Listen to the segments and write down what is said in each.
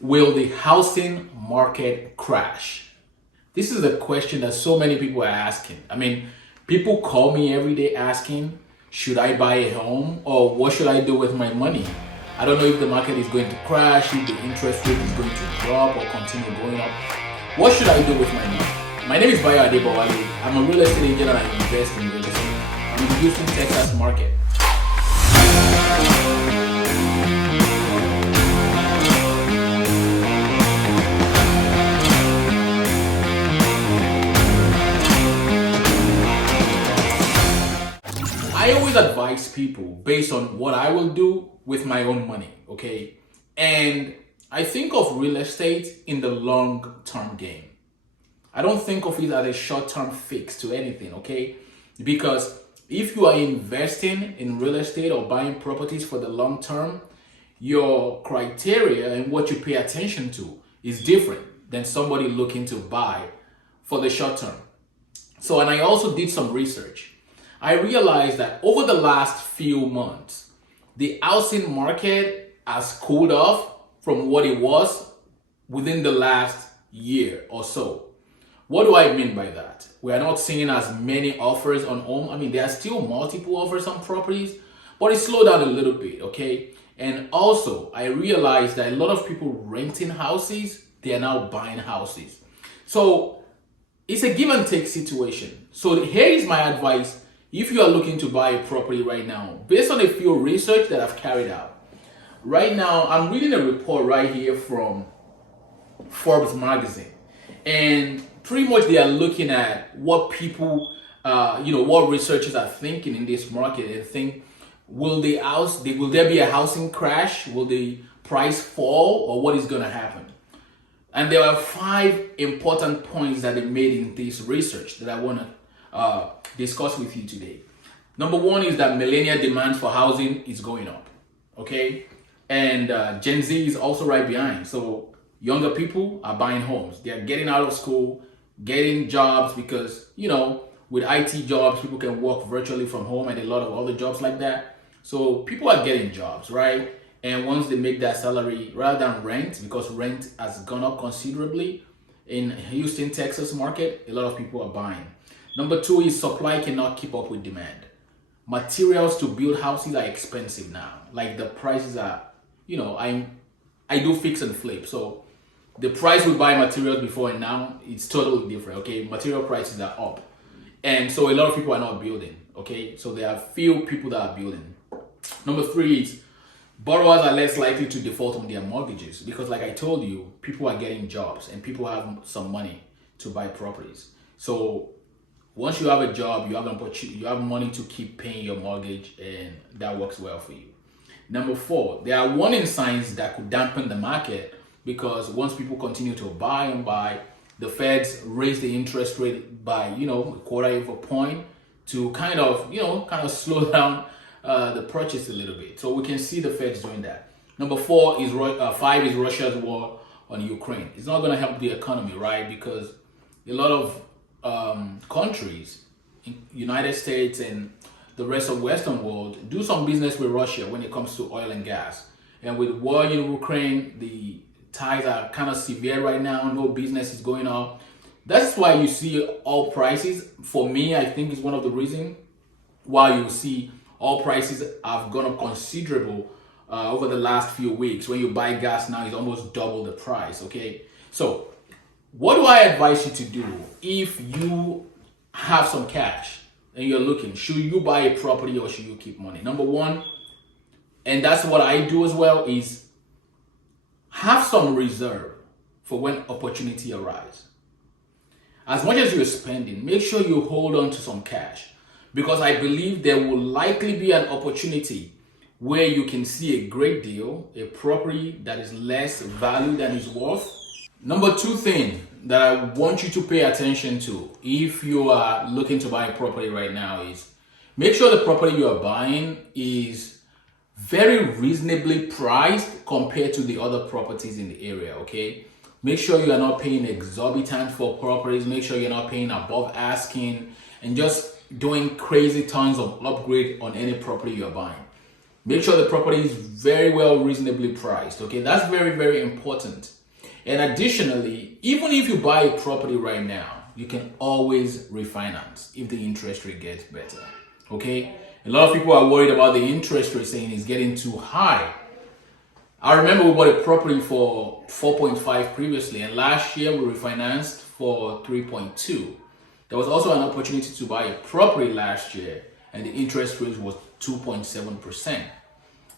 Will the housing market crash? This is a question that so many people are asking. I mean, people call me every day asking, should I buy a home or what should I do with my money? I don't know if the market is going to crash, if the interest rate is going to drop or continue going up. What should I do with my money? My name is Bayo Adebowale. I'm a real estate agent and I invest in real estate. I'm in the Houston, Texas market. I always advise people based on what I will do with my own money, okay? And I think of real estate in the long-term game. I don't think of it as a short-term fix to anything, okay? Because if you are investing in real estate or buying properties for the long term, your criteria and what you pay attention to is different than somebody looking to buy for the short term. So, and I also did some research. I realized that over the last few months, the housing market has cooled off from what it was within the last year or so. What do I mean by that? We are not seeing as many offers on home. I mean, there are still multiple offers on properties, but it slowed down a little bit, okay? And also, I realized that a lot of people renting houses, they are now buying houses. So it's a give and take situation. So here is my advice. If you are looking to buy a property right now, based on a few research that I've carried out, right now I'm reading a report right here from Forbes magazine, and pretty much they are looking at what people, what researchers are thinking in this market and think, will there be a housing crash? Will the price fall, or what is going to happen? And there are 5 important points that they made in this research that I want to discuss with you today. Number 1 is that millennial demand for housing is going up, okay? And Gen Z is also right behind. So younger people are buying homes. They are getting out of school, getting jobs because, with IT jobs, people can work virtually from home and a lot of other jobs like that. So people are getting jobs, right? And once they make that salary, rather than rent, because rent has gone up considerably in Houston, Texas market, a lot of people are buying. Number 2 is supply cannot keep up with demand. Materials to build houses are expensive now. Like the prices are, I do fix and flip. So the price we buy materials before and now, it's totally different, okay? Material prices are up. And so a lot of people are not building, okay? So there are few people that are building. Number 3 is borrowers are less likely to default on their mortgages because like I told you, people are getting jobs and people have some money to buy properties. So once you have a job, you have money to keep paying your mortgage, and that works well for you. Number 4, there are warning signs that could dampen the market because once people continue to buy, the Feds raise the interest rate by a quarter of a point to kind of slow down the purchase a little bit. So we can see the Feds doing that. Number 5 is Russia's war on Ukraine. It's not going to help the economy, right? Because a lot of countries, United States and the rest of Western world, do some business with Russia when it comes to oil and gas. And with war in Ukraine, the ties are kind of severe right now. No business is going on. That's why you see oil prices. For me, I think is one of the reasons why you see oil prices have gone up considerable over the last few weeks. When you buy gas now, it's almost double the price, okay? So what do I advise you to do if you have some cash and you're looking? Should you buy a property or should you keep money? Number 1, and that's what I do as well, is have some reserve for when opportunity arises. As much as you're spending, make sure you hold on to some cash because I believe there will likely be an opportunity where you can see a great deal, a property that is less value than it's worth. Number 2 thing that I want you to pay attention to if you are looking to buy a property right now is make sure the property you are buying is very reasonably priced compared to the other properties in the area, okay? Make sure you are not paying exorbitant for properties. Make sure you're not paying above asking and just doing crazy tons of upgrade on any property you're buying. Make sure the property is very well reasonably priced. Okay, that's very, very important. And additionally, even if you buy a property right now, you can always refinance if the interest rate gets better. Okay, a lot of people are worried about the interest rate, saying it's getting too high. I remember we bought a property for 4.5 previously, and last year we refinanced for 3.2. There was also an opportunity to buy a property last year, and the interest rate was 2.7%.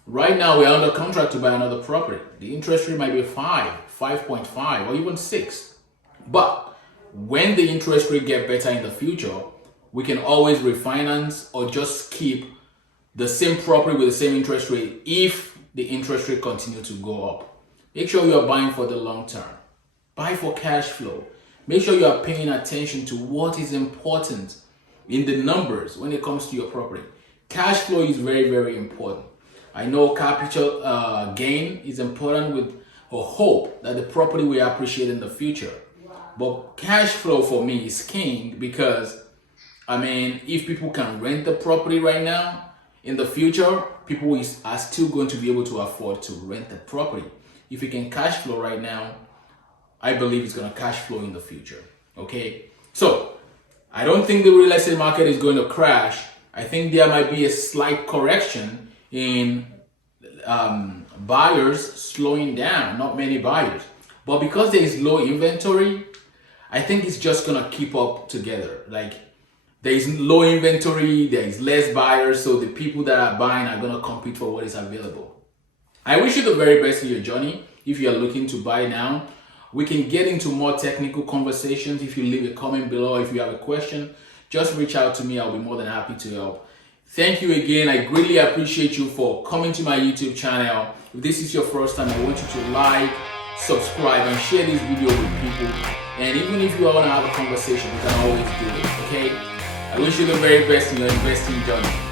Right now, we're under contract to buy another property. The interest rate might be 5.5, or even 6. But when the interest rate get better in the future, we can always refinance or just keep the same property with the same interest rate if the interest rate continue to go up. Make sure you are buying for the long term. Buy for cash flow. Make sure you are paying attention to what is important in the numbers when it comes to your property. Cash flow is very, very important. I know capital gain is important with a hope that the property will appreciate in the future. But cash flow for me is king because, if people can rent the property right now, in the future, people are still going to be able to afford to rent the property. If you can cash flow right now, I believe it's going to cash flow in the future. Okay? So, I don't think the real estate market is going to crash. I think there might be a slight correction in buyers slowing down, not many buyers. But because there is low inventory, I think it's just going to keep up together. Like, there is low inventory, there is less buyers, so the people that are buying are going to compete for what is available. I wish you the very best in your journey. If you are looking to buy now, we can get into more technical conversations. If you leave a comment below, if you have a question, just reach out to me. I'll be more than happy to help. Thank you again. I greatly appreciate you for coming to my YouTube channel. If this is your first time, I want you to like, subscribe, and share this video with people. And even if you want to have a conversation, you can always do it, okay? I wish you the very best in your investing journey.